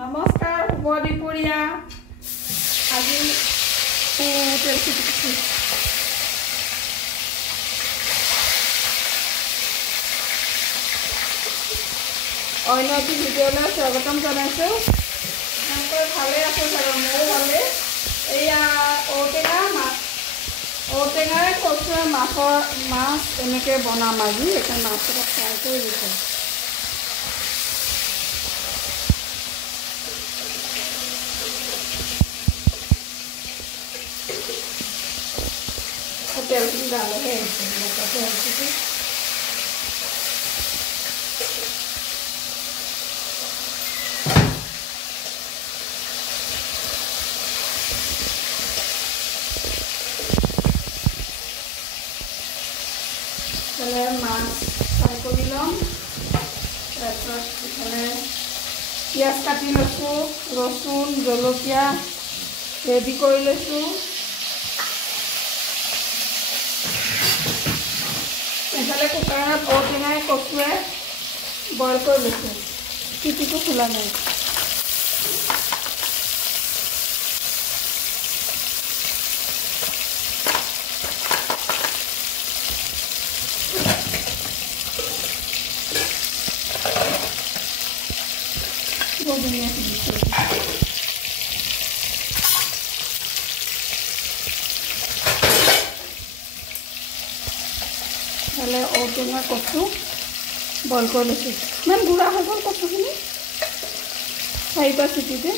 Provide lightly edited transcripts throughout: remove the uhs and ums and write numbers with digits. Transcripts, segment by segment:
নমস্কাৰ শুভ দুপৰীয়া আজি অন্য এটি ভিডিঅ'লৈ স্বাগতম জনাইছোঁ। আপোনালোকে ভালে আছে চাগে, ময়ো ভালে। এয়া ঔটেঙাৰে কচুৱে মাছ এনেকৈ বনাম আজি। সেইকাৰণে মাছ এটা ফ্ৰাই কৰি দিছোঁ। তেলটো ডালেহে তেলটো মাছ ফ্ৰাই কৰি ল'ম। তাৰপিছত ইফালে পিঁয়াজ কাটি লৈছোঁ, ৰচুন জলকীয়া ৰেডি কৰি লৈছোঁ। এইফালে কুকাৰত ঔটেঙাই কচুৱে বইল কৰি লৈছোঁ। চিটিটো খোলা নাই। ঔটেঙা কচু বইল কৰি লৈছোঁ। ইমান গুড়া হৈ গ'ল কচুখিনি 4-5 চিটিতে।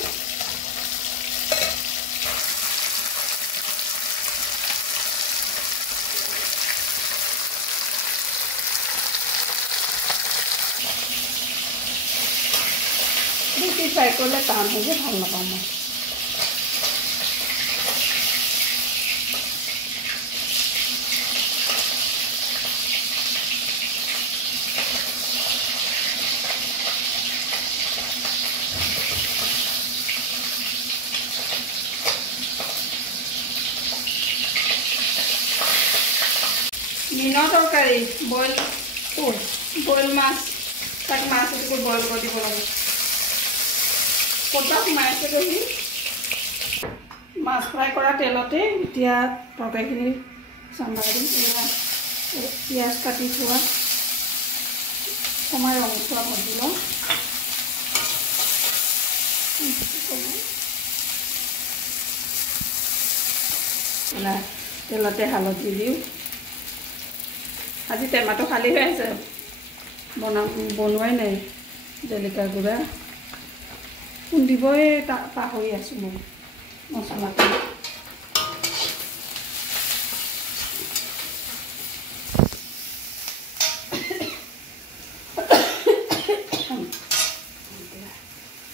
বেছি ফ্ৰাই কৰিলে টান হৈ যায়, ভাল নাপাওঁ মই। মিনৰ তৰকাৰী বইল মাছ, তাক মাছ এটুকুৰ বইল কৰি দিব লাগে। ক'ৰবাত সোমাই আছে সি মাছ ফ্ৰাই কৰা তেলতে এতিয়া তৰকাৰীখিনি চম্ভাই দিম। পিঁয়াজ কাটি থোৱা অকণমান ৰঙচুৱা ভাজি লওঁ। তেলতে হালধি দিওঁ। আজি টেমাটো খালী হৈ আছে, বনোৱাই নাই। জলকীয়া গুড়া খুন্দিবই পাহৰি আছোঁ মই মছলাটো।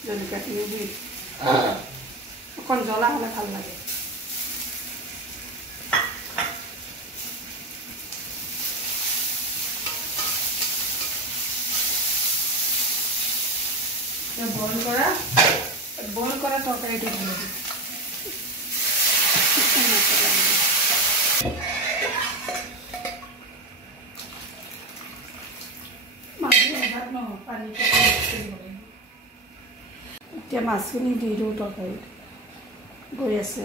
জলকীয়াখিনি দি অকণ জ্বলা হ'লে ভাল লাগে। বইল কৰা তৰকাৰীটো ভাল লাগে। এতিয়া মাছখিনি দি দিওঁ তৰকাৰীত। গৈ আছে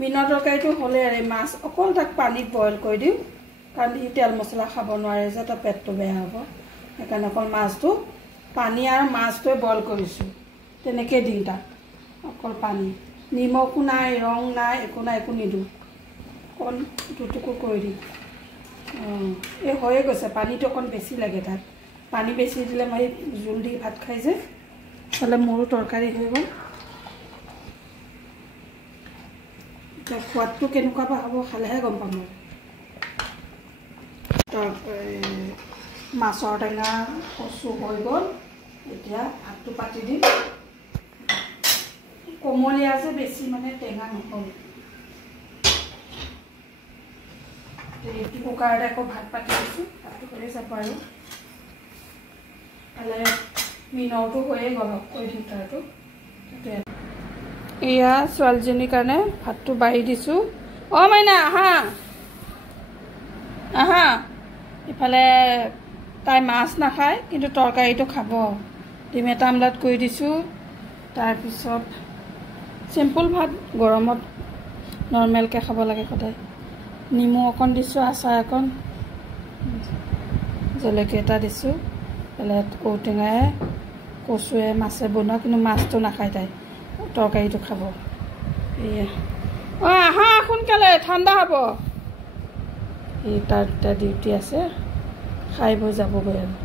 মিনৰ তৰকাৰীটো হ'লে মাছ অকল তাক পানীত বইল কৰি দিওঁ, কাৰণ সি তেল মছলা খাব নোৱাৰে যে, তাৰ পেটটো বেয়া হ'ব। সেইকাৰণে অকল মাছটো পানী আৰু মাছটোৱে বইল কৰিছোঁ, তেনেকৈ দিওঁ তাক। অকল পানী, নিমখো নাই, ৰং নাই, একো নাই, একো নিদিওঁ। অকণ দুটুকুৰ কৰি দিওঁ। এই হৈয়ে গৈছে। পানীটো অকণ বেছি লাগে তাত। পানী বেছি দিলে মই জোল দি ভাত খাই যে, হ'লে মোৰো তৰকাৰী হৈ গ'ল। এতিয়া সোৱাদটো কেনেকুৱা বা হ'ব খালেহে গম পাম। মাছৰ টেঙা কচু হৈ গ'ল। এতিয়া ভাতটো পাতি দিম কোমলীয়া যে বেছি মানে টেঙা নহ'ল এইটো কুকাৰতে আকৌ ভাত পাতি দিছোঁ ভাতটো কৰি যাব আৰু তাহলে মিনৰটো হৈয়ে গ'ল কৈ দিম তাৰটো এয়া ছোৱালীজনীৰ কাৰণে ভাতটো বাঢ়ি দিছোঁ অ' মাইনা আহা আহা ইফালে তাই মাছ নাখায় কিন্তু তৰকাৰীটো খাব ডিম এটা আমলেট কৰি দিছোঁ তাৰপিছত চিম্পুল ভাত গৰমত নৰ্মেলকৈ খাব লাগে সদায় নিমু অকণ দিছোঁ আচাৰ অকণ জলকীয়া এটা দিছোঁ বেলেগ ঔটেঙাই কচুৱে মাছে বনোৱা কিন্তু মাছটো নাখায় তাই তৰকাৰীটো খাব এয়া অঁ আহা সোনকালে ঠাণ্ডা হ'ব এই তাৰ দুটা ডিউটি আছে খাই বৈ যাবগৈ আৰু